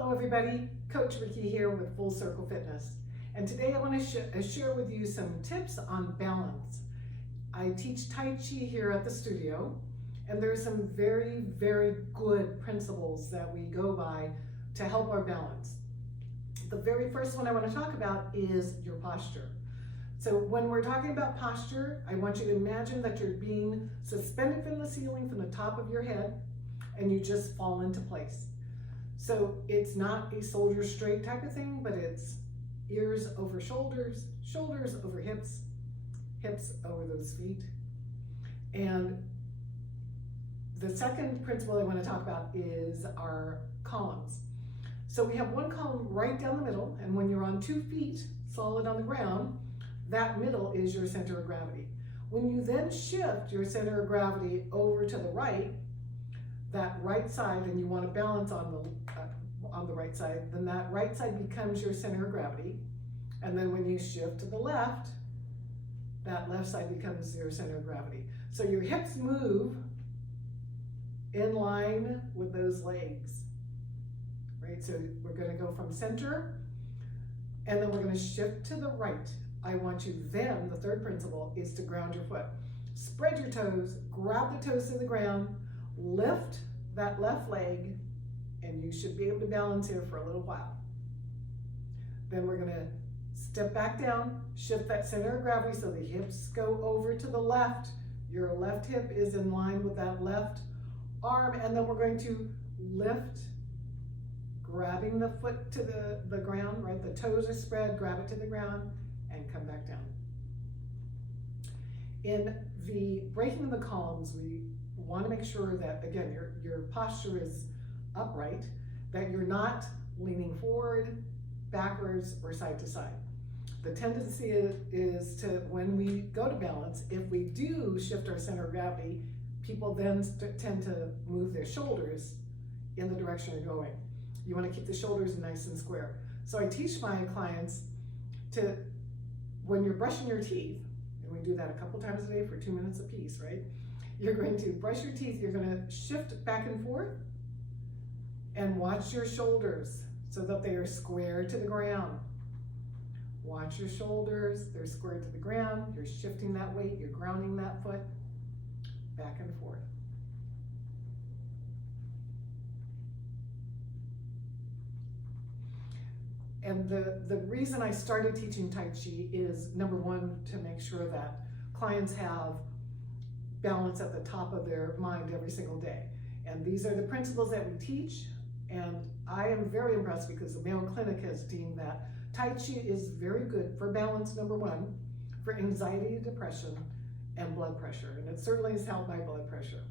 Hello everybody, Coach Ricky here with Full Circle Fitness. And today I want to share with you some tips on balance. I teach Tai Chi here at the studio, and there's some very, very good principles that we go by to help our balance. The very first one I want to talk about is your posture. So when we're talking about posture, I want you to imagine that you're being suspended from the ceiling from the top of your head, and you just fall into place. So it's not a soldier straight type of thing, but it's ears over shoulders, shoulders over hips, hips over those feet. And the second principle I want to talk about is our columns. So we have one column right down the middle, and when you're on 2 feet solid on the ground, that middle is your center of gravity. When you then shift your center of gravity over to the right, that right side, and you want to balance on the right side, then that right side becomes your center of gravity. And then when you shift to the left, that left side becomes your center of gravity. So your hips move in line with those legs, right? So we're going to go from center, and then we're going to shift to the right. I want you then, the third principle is to ground your foot. Spread your toes, grab the toes to the ground, lift that left leg, and you should be able to balance here for a little while. Then we're going to step back down, shift that center of gravity so the hips go over to the left. Your left hip is in line with that left arm, and then we're going to lift, grabbing the foot to the ground, right? The toes are spread, grab it to the ground, and come back down. In the breaking of the columns, we want to make sure that, again, your posture is upright, that you're not leaning forward, backwards, or side to side. The tendency is to, when we go to balance, if we do shift our center of gravity, people then tend to move their shoulders in the direction you're going. You want to keep the shoulders nice and square. So I teach my clients to, when you're brushing your teeth, and we do that a couple times a day for 2 minutes apiece, right? You're going to brush your teeth, you're going to shift back and forth, and watch your shoulders so that they are square to the ground. Watch your shoulders, they're square to the ground, you're shifting that weight, you're grounding that foot back and forth. And the reason I started teaching Tai Chi is, number one, to make sure that clients have balance at the top of their mind every single day. And these are the principles that we teach, and I am very impressed because the Mayo Clinic has deemed that Tai Chi is very good for balance, number one, for anxiety, depression, and blood pressure. And it certainly has helped my blood pressure.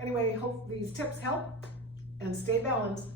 Anyway, hope these tips help, and stay balanced.